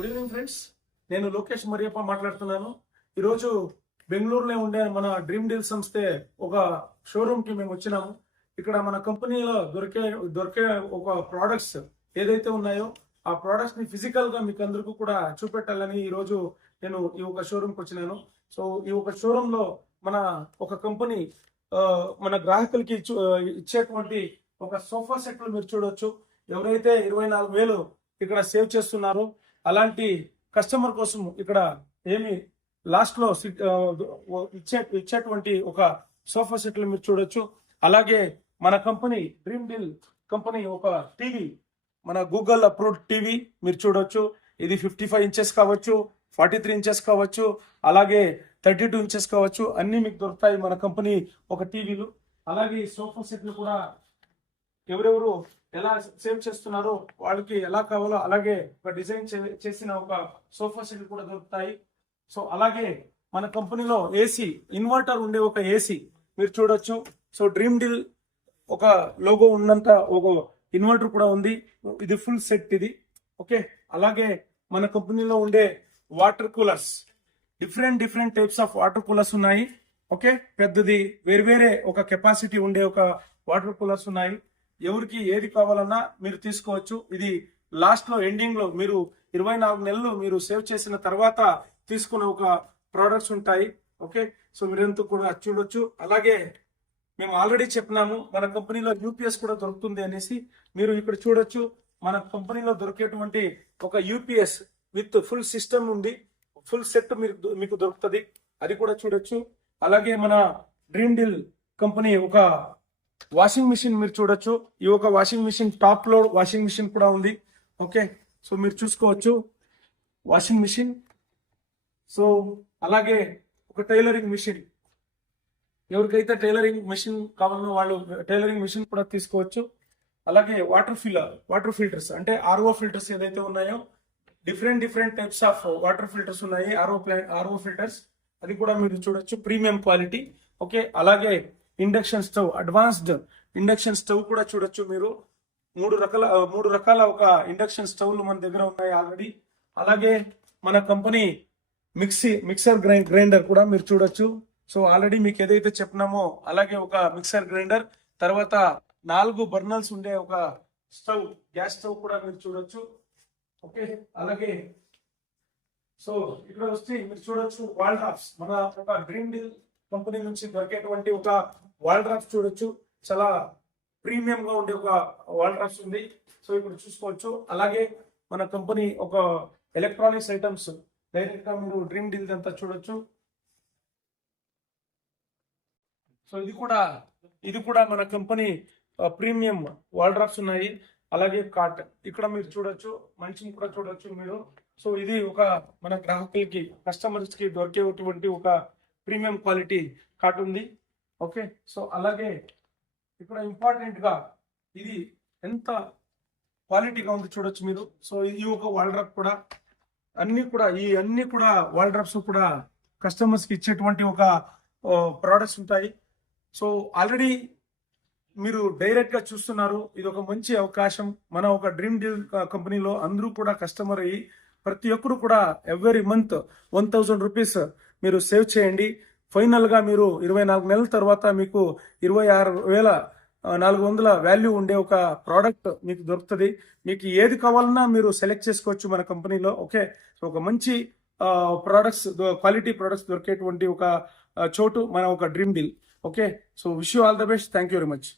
Good evening friends, నేను లోకేష్ మరియప్ప మాట్లాడుతున్నాను. ఈరోజు బెంగళూరులో ఉండే మన డ్రీమ్ డీల్ సంస్థే ఒక షోరూమ్ కి మేము వచ్చినాము. ఇక్కడ మన కంపెనీలో దొరికే ఒక ప్రోడక్ట్స్ ఏదైతే ఉన్నాయో ఆ ప్రోడక్ట్స్ ని ఫిజికల్ గా మీకు అందరికీ కూడా చూపెట్టాలని ఈ రోజు నేను ఈ ఒక షోరూమ్ కి వచ్చినాను. సో ఈ ఒక షోరూమ్ లో మన ఒక కంపెనీ మన గ్రాహకులకి ఇచ్చేటువంటి ఒక సోఫా సెట్లు మీరు చూడొచ్చు. ఎవరైతే 24,000 ఇక్కడ సేవ్ చేస్తున్నారో అలాంటి కస్టమర్ కోసం ఇక్కడ ఏమి లాస్ట్ లో ఇచ్చేటువంటి ఒక సోఫా సెట్లు మీరు చూడొచ్చు. అలాగే మన కంపెనీ డ్రీమ్ డీల్ కంపెనీ ఒక టీవీ, మన గూగుల్ అప్రూవ్డ్ టీవీ మీరు చూడొచ్చు. ఇది 55 ఇంచెస్ కావచ్చు, 43 ఇంచెస్ కావచ్చు, అలాగే 32 ఇంచెస్ కావచ్చు, అన్ని మీకు దొరుకుతాయి మన కంపెనీ ఒక టీవీలు. అలాగే ఈ సోఫా సెట్లు కూడా ఎవరెవరు ఎలా సేవ్ చేస్తున్నారో వాళ్ళకి ఎలా కావాలో అలాగే ఒక డిజైన్ చేసిన ఒక సోఫా సెట్ కూడా దొరుకుతాయి. సో అలాగే మన కంపెనీలో ఏసీ, ఇన్వర్టర్ ఉండే ఒక ఏసీ మీరు చూడొచ్చు. సో డ్రీమ్ డీల్ ఒక లోగో ఉన్నంత ఒక ఇన్వర్టర్ కూడా ఉంది. ఇది ఫుల్ సెట్ ఇది. ఓకే, అలాగే మన కంపెనీలో ఉండే water coolers, different types of water coolers ఉన్నాయి. ఓకే, పెద్దది వేరే ఒక కెపాసిటీ ఉండే ఒక వాటర్ కూలర్స్ ఉన్నాయి. ఎవరికి ఏది కావాలన్నా మీరు తీసుకోవచ్చు. ఇది లాస్ట్ లో ఎండింగ్ లో మీరు 24 నెలలు మీరు సేవ్ చేసిన తర్వాత తీసుకున్న ఒక ప్రోడక్ట్స్ ఉంటాయి. ఓకే, సో మీరంతా కూడా చూడొచ్చు. అలాగే మేము ఆల్రెడీ చెప్పినాము మన కంపెనీలో యూపీఎస్ కూడా దొరుకుతుంది అనేసి. మీరు ఇక్కడ చూడొచ్చు, మన కంపెనీలో దొరికేటువంటి ఒక యూపీఎస్ విత్ ఫుల్ సిస్టమ్ ఉంది, ఫుల్ సెట్ మీకు దొరుకుతుంది, అది కూడా చూడొచ్చు. అలాగే మన డ్రీమ్ డీల్ కంపెనీ ఒక వాషింగ్ మిషన్ మీరు చూడొచ్చు. ఈ ఒక washing machine top load washing machine కూడా ఉంది. ఓకే, సో మీరు చూసుకోవచ్చు వాషింగ్ మిషన్. సో అలాగే ఒక టైలరింగ్ మిషన్, ఎవరికైతే టైలరింగ్ మిషన్ కావాలన్నా వాళ్ళు టైలరింగ్ మిషన్ కూడా తీసుకోవచ్చు. అలాగే వాటర్ ఫిల్టర్స్ అంటే ఆర్ఓ ఫిల్టర్స్ ఏదైతే ఉన్నాయో different types of water filters ఉన్నాయి. ఆర్ఓ ఫిల్టర్స్ అది కూడా మీరు చూడొచ్చు, ప్రీమియం క్వాలిటీ. ఓకే, అలాగే induction stove, advanced induction stove కూడా చూడొచ్చు మీరు. మూడు రకాల ఒక ఇండక్షన్ స్టవ్లు మన దగ్గర ఉన్నాయి ఆల్రెడీ. అలాగే మన కంపెనీ మిక్సర్ గ్రైండర్ కూడా మీరు చూడొచ్చు. సో ఆల్రెడీ మీకు ఏదైతే చెప్పినామో అలాగే ఒక మిక్సర్ గ్రైండర్, తర్వాత 4 బర్నర్స్ ఉండే ఒక స్టవ్, గ్యాస్ స్టవ్ కూడా మీరు చూడొచ్చు. ఓకే, అలాగే సో ఇక్కడ వస్తే మీరు చూడొచ్చు వాల్ డ్రాప్స్, మన ఒక డ్రీమ్ డీల్ కంపెనీ నుంచి దొరికేటువంటి ఒక వాల్ డ్రాప్స్ చూడొచ్చు. చాలా ప్రీమియం గా ఉండే ఒక వాల్ డ్రాప్స్ ఉంది. సో ఇక్కడ చూసుకోవచ్చు. అలాగే మన కంపెనీ ఒక ఎలక్ట్రానిక్స్ ఐటమ్స్ డైరెక్ట్ గా మీరు డ్రీమ్ డీల్ అంతా చూడొచ్చు. సో ఇది కూడా మన కంపెనీ ప్రీమియం వాల్ డ్రాప్స్ ఉన్నాయి. అలాగే కాట్ ఇక్కడ మీరు చూడొచ్చు, మంచిని కూడా చూడొచ్చు మీరు. సో ఇది ఒక మన గ్రాహకులకి కస్టమర్స్ కి దొరికేటువంటి ఒక ప్రీమియం క్వాలిటీ కాట్ ఉంది. ఓకే, సో అలాగే ఇక్కడ ఇంపార్టెంట్ గా ఇది ఎంత క్వాలిటీగా ఉంది చూడొచ్చు మీరు. సో ఇది ఒక వాల్ డ్రాప్ కూడా, అన్ని కూడా వాల్ డ్రాప్స్ కూడా కస్టమర్స్ కి ఇచ్చేటువంటి ఒక ప్రోడక్ట్స్ ఉంటాయి. సో ఆల్రెడీ మీరు డైరెక్ట్ గా చూస్తున్నారు. ఇది ఒక మంచి అవకాశం. మన ఒక డ్రీమ్ డీల్ కంపెనీలో అందరూ కూడా కస్టమర్ అయ్యి ప్రతి ఒక్కరు కూడా ఎవ్రీ మంత్ 1,000 రూపీస్ మీరు సేవ్ చేయండి. ఫైనల్ గా మీరు 24 నెలల తర్వాత మీకు 26,400 వాల్యూ ఉండే ఒక ప్రోడక్ట్ మీకు దొరుకుతుంది. మీకు ఏది కావాలన్నా మీరు సెలెక్ట్ చేసుకోవచ్చు మన కంపెనీలో. ఓకే, సో ఒక మంచి ప్రోడక్ట్స్, క్వాలిటీ ప్రోడక్ట్స్ దొరికేటువంటి ఒక చోటు మన ఒక dream deal. Okay, so wish you all the best. Thank you very much.